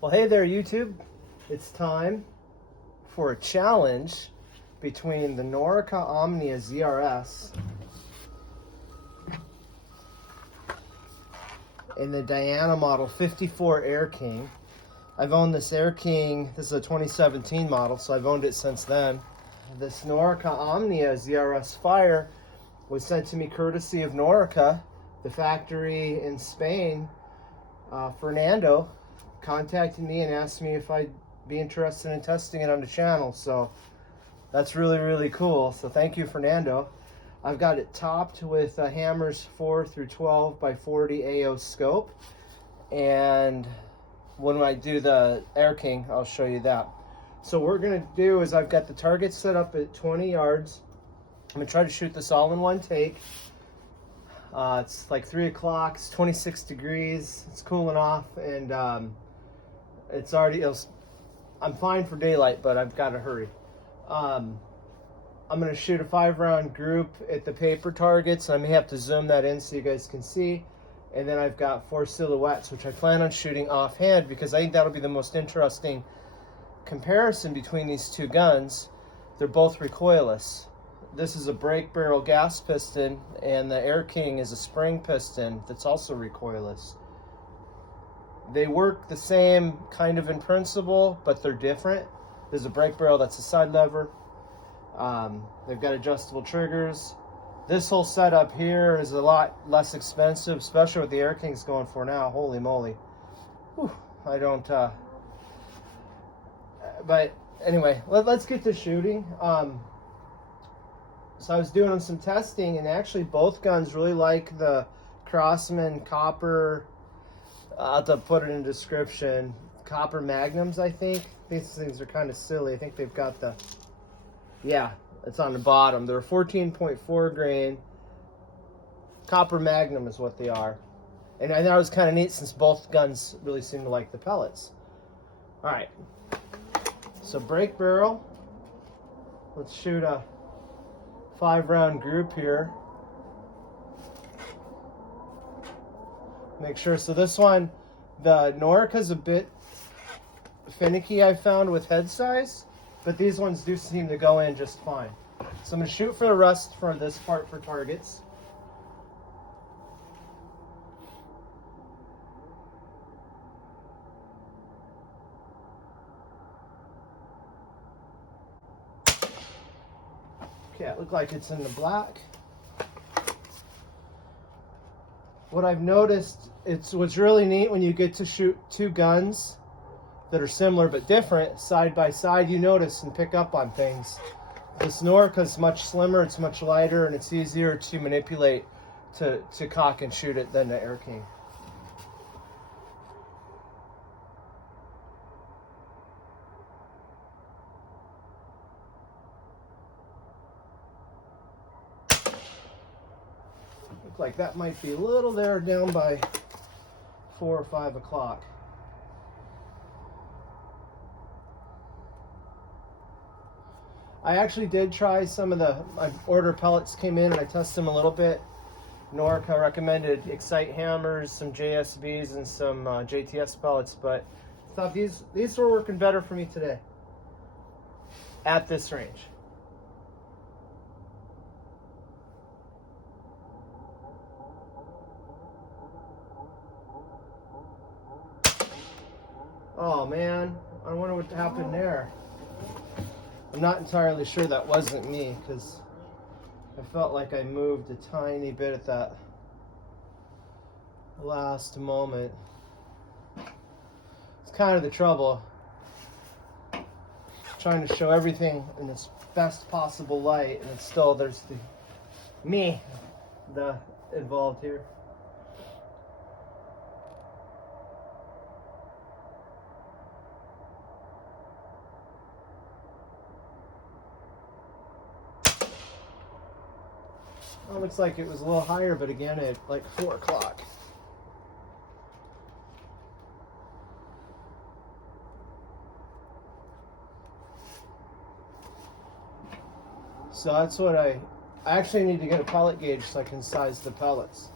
Well, hey there, YouTube. It's time for a challenge between the Norica Omnia ZRS and the Diana Model 54 Air King. I've owned this Air King, this is a 2017 model, so I've owned it since then. This Norica Omnia ZRS Fire was sent to me courtesy of Norica, the factory in Spain. Fernando contacted me and asked me if I'd be interested in testing it on the channel, so that's really cool. So thank you, Fernando. I've got it topped with hammers 4 through 12 by 40 AO scope, and when I do the Air King, I'll show you that. So what we're gonna do is I've got the target set up at 20 yards. I'm gonna try to shoot this all in one take. It's like 3 o'clock, it's 26 degrees, it's cooling off, and I'm fine for daylight, but I've got to hurry. I'm going to shoot a 5-round group at the paper targets, and I may have to zoom that in so you guys can see. And then I've got 4 silhouettes, which I plan on shooting offhand because I think that'll be the most interesting comparison between these two guns. They're both recoilless. This is a brake barrel gas piston, and the Air King is a spring piston that's also recoilless. They work the same kind of in principle, but they're different. There's a brake barrel that's a side lever. They've got adjustable triggers. This whole setup here is a lot less expensive, especially what the Air King's going for now. Holy moly. Whew, I don't, but anyway, let's get to shooting. So I was doing some testing, and actually both guns really like the Crossman copper, I'll have to put it in the description, copper magnums, I think. These things are kind of silly. I think they've got the, yeah, it's on the bottom. They're 14.4 grain. Copper magnum is what they are. And I thought it was kind of neat since both guns really seem to like the pellets. All right, so brake barrel. Let's shoot a 5-round group here. Make sure, so this one, the Norica's a bit finicky, I've found, with head size, but these ones do seem to go in just fine. So I'm going to shoot for the rest for this part for targets. Okay, it looks like it's in the black. What I've noticed, what's really neat when you get to shoot two guns that are similar but different side by side, you notice and pick up on things. This Norica is much slimmer, it's much lighter, and it's easier to manipulate to cock and shoot it than the Air King. Like that might be a little there down by 4 or 5 o'clock. I actually did try some of my order pellets came in, and I tested them a little bit. Norica recommended Excite hammers, some JSBs, and some JTS pellets, but I thought these were working better for me today at this range. Oh man, I wonder what happened there. I'm not entirely sure that wasn't me, because I felt like I moved a tiny bit at that last moment. It's kind of the trouble, trying to show everything in its best possible light, and it's still, there's the involved here. Well, looks like it was a little higher, but again at like 4 o'clock. So that's what I actually need to get a pellet gauge so I can size the pellets.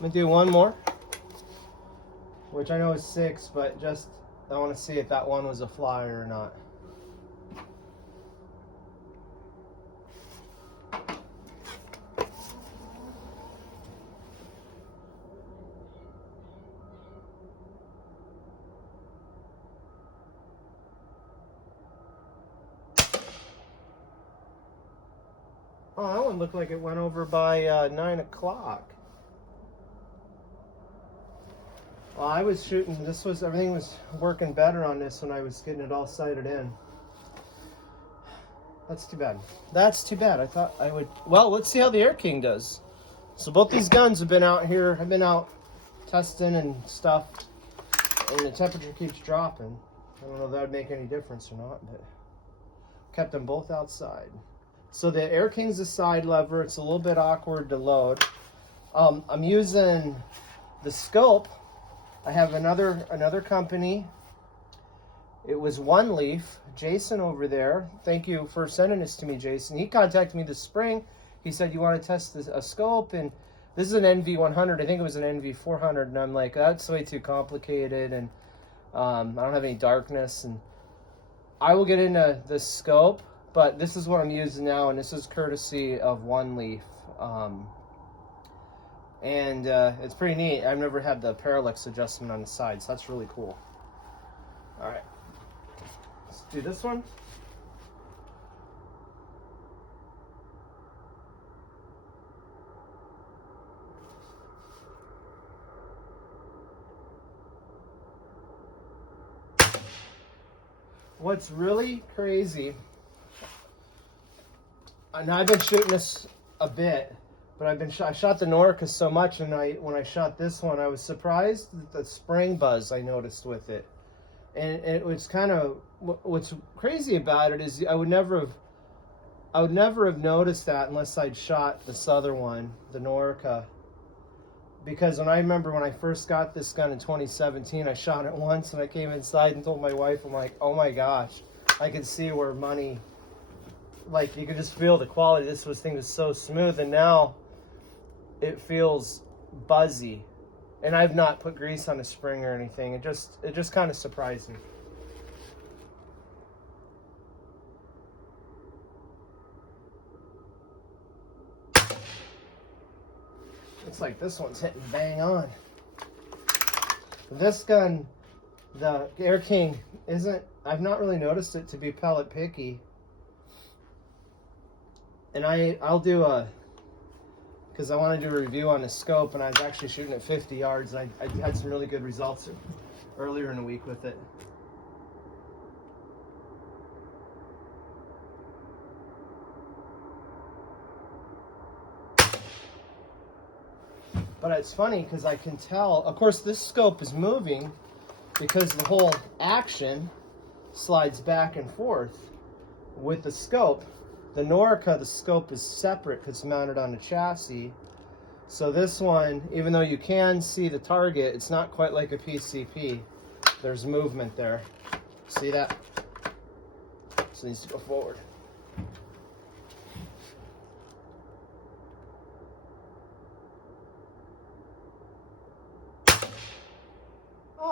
gonna do one more, which I know is 6, but just I want to see if that one was a flyer or not. Oh, that one looked like it went over by 9 o'clock. Well, I was shooting, everything was working better on this when I was getting it all sighted in. That's too bad. That's too bad. I thought I would, well, let's see how the Air King does. So both these guns have been out here, I've been out testing and stuff, and the temperature keeps dropping. I don't know if that would make any difference or not, but kept them both outside. So the Air King's a side lever. It's a little bit awkward to load. I'm using the scope. I have another company. It was One Leaf. Jason over there. Thank you for sending this to me, Jason. He contacted me this spring. He said, you want to test a scope? And this is an NV100. I think it was an NV400. And I'm like, that's way too complicated. And I don't have any darkness. And I will get into the scope. But this is what I'm using now, and this is courtesy of One Leaf. It's pretty neat. I've never had the parallax adjustment on the side, so that's really cool. All right, let's do this one. What's really crazy, and I've been shooting this a bit, but I shot the Norica so much, and when I shot this one, I was surprised at the spring buzz I noticed with it. And it was kind of, what's crazy about it is I would never have noticed that unless I'd shot this other one, the Norica. Because I remember when I first got this gun in 2017, I shot it once and I came inside and told my wife, I'm like, oh my gosh, I could see where money, like you could just feel the quality. This thing was so smooth, and now it feels buzzy. And I've not put grease on the spring or anything. It just kind of surprised me. It's like this one's hitting bang on. This gun, the Air King, I've not really noticed it to be pellet picky. And I'll do because I want to do a review on the scope, and I was actually shooting at 50 yards. I had some really good results earlier in the week with it. But it's funny because I can tell, of course this scope is moving because the whole action slides back and forth with the scope. The Norica, the scope is separate because it's mounted on the chassis. So this one, even though you can see the target, it's not quite like a PCP. There's movement there. See that? So it needs to go forward.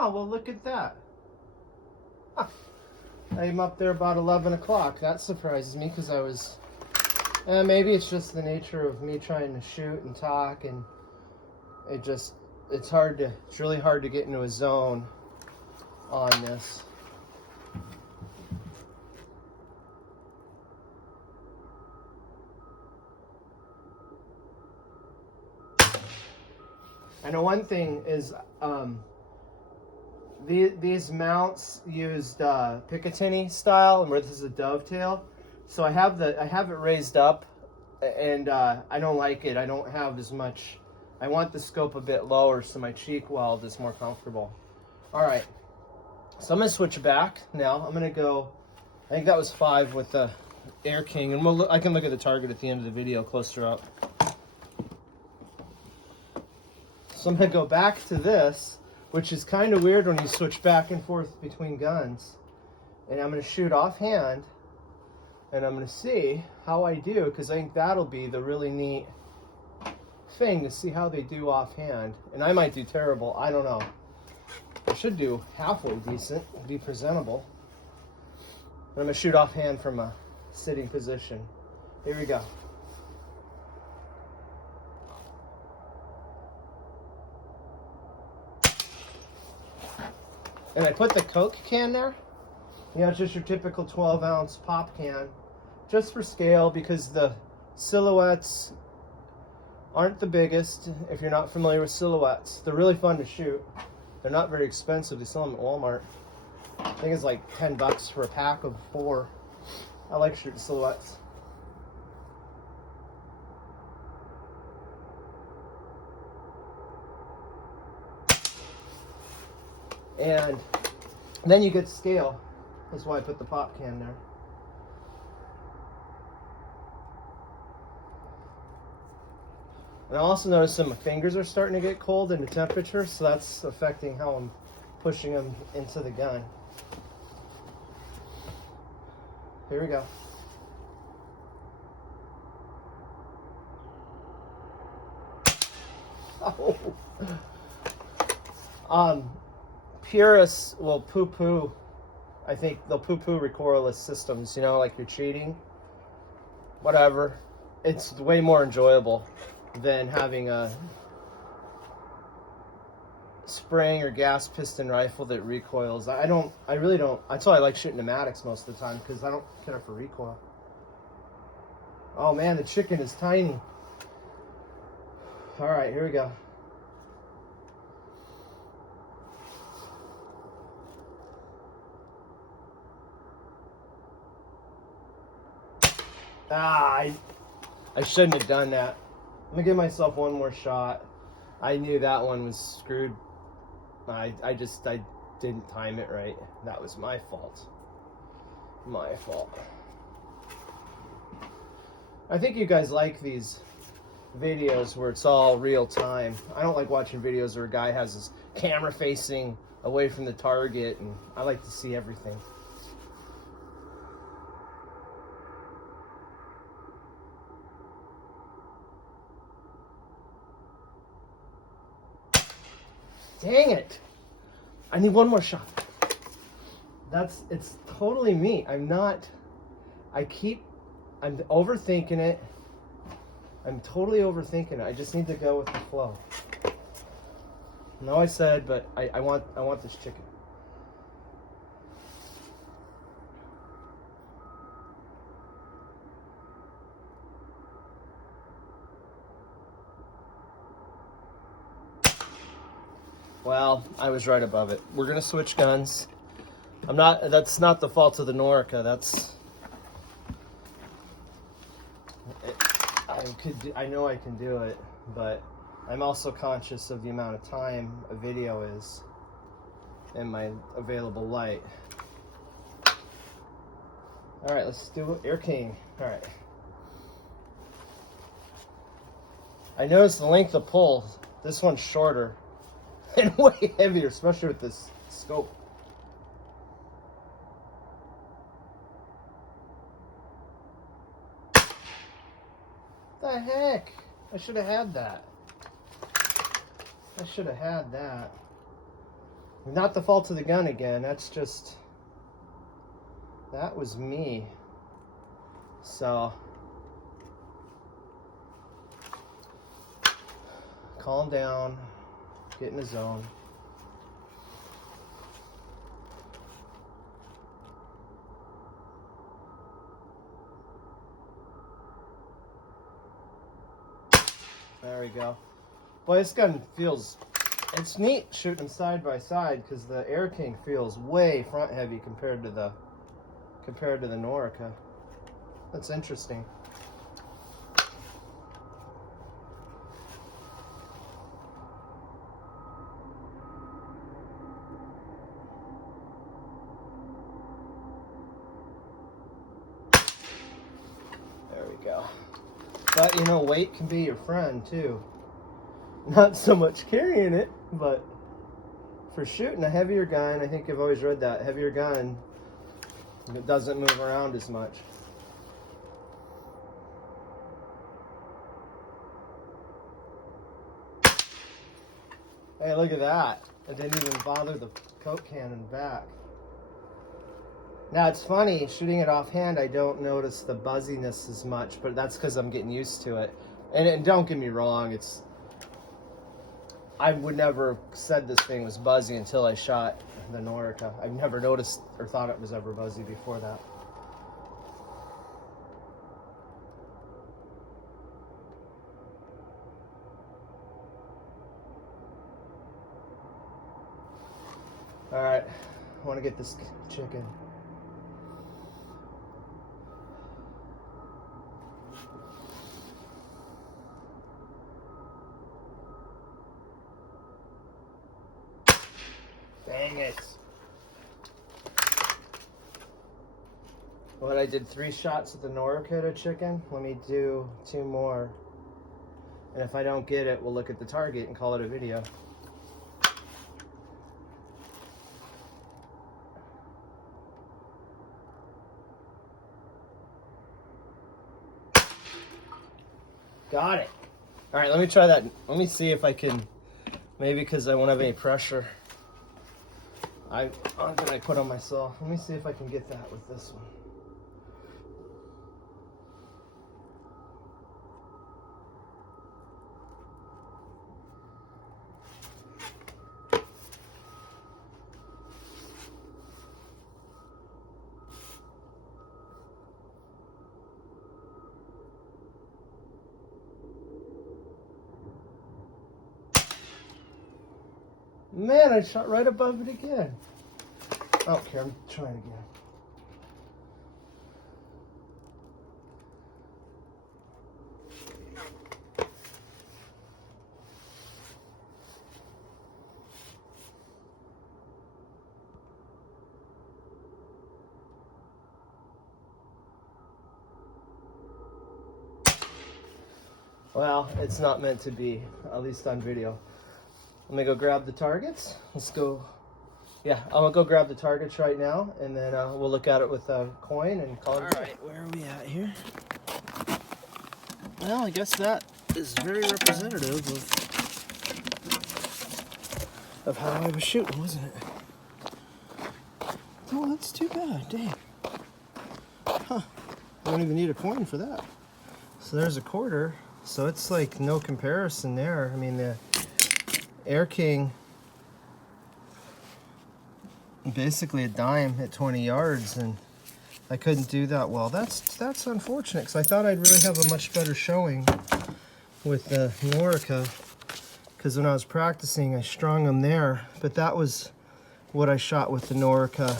Oh, well, look at that. Huh. I'm up there about 11 o'clock. That surprises me because I was... maybe it's just the nature of me trying to shoot and talk, and it's really hard to get into a zone on this. I know one thing is, these mounts used Picatinny style, and where this is a dovetail. So I have it raised up, and I don't like it. I don't have as much. I want the scope a bit lower so my cheek weld is more comfortable. All right, so I'm gonna switch back now. I'm gonna go. I think that was 5 with the Air King, and I can look at the target at the end of the video closer up. So I'm gonna go back to this, which is kind of weird when you switch back and forth between guns. And I'm gonna shoot offhand, and I'm gonna see how I do, because I think that'll be the really neat thing to see how they do offhand. And I might do terrible, I don't know. I should do halfway decent, be presentable. But I'm gonna shoot offhand from a sitting position. Here we go. And I put the Coke can there. You know, it's just your typical 12-ounce pop can. Just for scale, because the silhouettes aren't the biggest if you're not familiar with silhouettes. They're really fun to shoot. They're not very expensive. They sell them at Walmart. I think it's like 10 bucks for a pack of 4. I like shooting silhouettes. And then you get scale. That's why I put the pop can there. And I also noticed that my fingers are starting to get cold in the temperature, so that's affecting how I'm pushing them into the gun. Here we go. Oh. Purists will poo-poo. I think they'll poo-poo recoilless systems, you know, like you're cheating. Whatever. It's way more enjoyable than having a spring or gas piston rifle that recoils. I really don't. That's why I like shooting pneumatics most of the time, because I don't care for recoil. Oh man, the chicken is tiny. All right, here we go. I shouldn't have done that. I'm gonna give myself one more shot. I knew that one was screwed. I didn't time it right. That was my fault. My fault. I think you guys like these videos where it's all real time. I don't like watching videos where a guy has his camera facing away from the target, and I like to see everything. Dang it! I need one more shot. It's totally me. I'm overthinking it. I'm totally overthinking it. I just need to go with the flow. No, I said, but I want this chicken. Well, I was right above it. We're gonna switch guns. That's not the fault of the Norica. I know I can do it, but I'm also conscious of the amount of time a video is and my available light. All right, let's do it. Air King. All right. I noticed the length of pull. This one's shorter and way heavier, especially with this scope. The heck? I should have had that. I should have had that. Not the fault of the gun again. That's just... that was me. So... calm down. Get in the zone. There we go. Boy, this gun feels... it's neat shooting them side by side, because the Air King feels way front heavy compared to the Norica. That's interesting. There we go. But you know, weight can be your friend too. Not so much carrying it, but for shooting a heavier gun, I think I've always read that, heavier gun, it doesn't move around as much. Hey, look at that. It didn't even bother the Coke can in the back. Now, it's funny, shooting it offhand, I don't notice the buzziness as much, but that's because I'm getting used to it. And don't get me wrong, I would never have said this thing was buzzy until I shot the Norica. I've never noticed or thought it was ever buzzy before that. All right, I want to get this chicken. Dang it. Well, I did 3 shots at the Norica chicken. Let me do 2 more. And if I don't get it, we'll look at the target and call it a video. Got it. All right, let me try that. Let me see if I can, maybe because I won't have any pressure. That I put on myself. Let me see if I can get that with this one. Man, I shot right above it again. I don't care, I'm trying again. Well, it's not meant to be, at least on video. Let me go grab the targets. Let's go. Yeah, I'm gonna go grab the targets right now, and then we'll look at it with a coin and call it. All right, where are we at here? Well, I guess that is very representative of how I was shooting, wasn't it? Oh, that's too bad. Dang. Huh. I don't even need a coin for that. So there's a quarter. So it's like no comparison there. I mean, the Air King, basically a dime at 20 yards, and I couldn't do that well. That's unfortunate, because I thought I'd really have a much better showing with the Norica, because when I was practicing, I strung them there, but that was what I shot with the Norica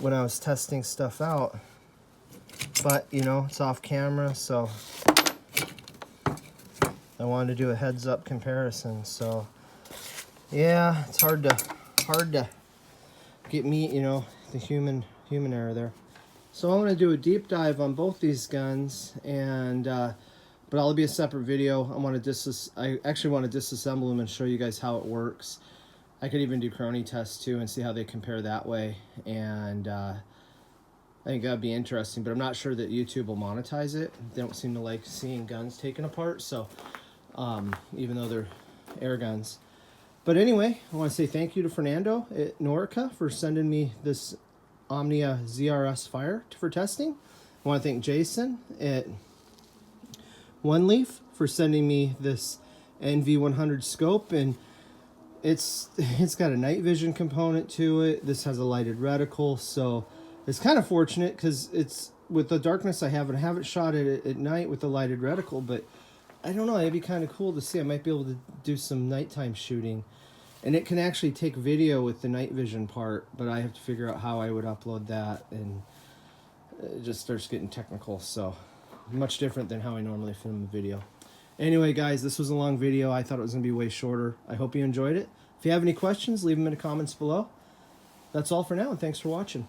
when I was testing stuff out. But, you know, it's off camera, so I wanted to do a heads-up comparison. So, yeah, it's hard to get me, you know, the human error there. So I'm going to do a deep dive on both these guns, and but it'll be a separate video. I actually want to disassemble them and show you guys how it works. I could even do crony tests too and see how they compare that way, and I think that'd be interesting. But I'm not sure that YouTube will monetize it. They don't seem to like seeing guns taken apart, so even though they're air guns. But anyway, I want to say thank you to Fernando at Norica for sending me this Omnia ZRS fire for testing. I want to thank Jason at One Leaf for sending me this NV100 scope, and it's got a night vision component to it. This has a lighted reticle, so it's kind of fortunate because it's with the darkness I haven't shot it at night with the lighted reticle, but I don't know, it'd be kind of cool to see. I might be able to do some nighttime shooting. And it can actually take video with the night vision part, but I have to figure out how I would upload that, and it just starts getting technical, so much different than how I normally film a video. Anyway, guys, this was a long video. I thought it was going to be way shorter. I hope you enjoyed it. If you have any questions, leave them in the comments below. That's all for now, and thanks for watching.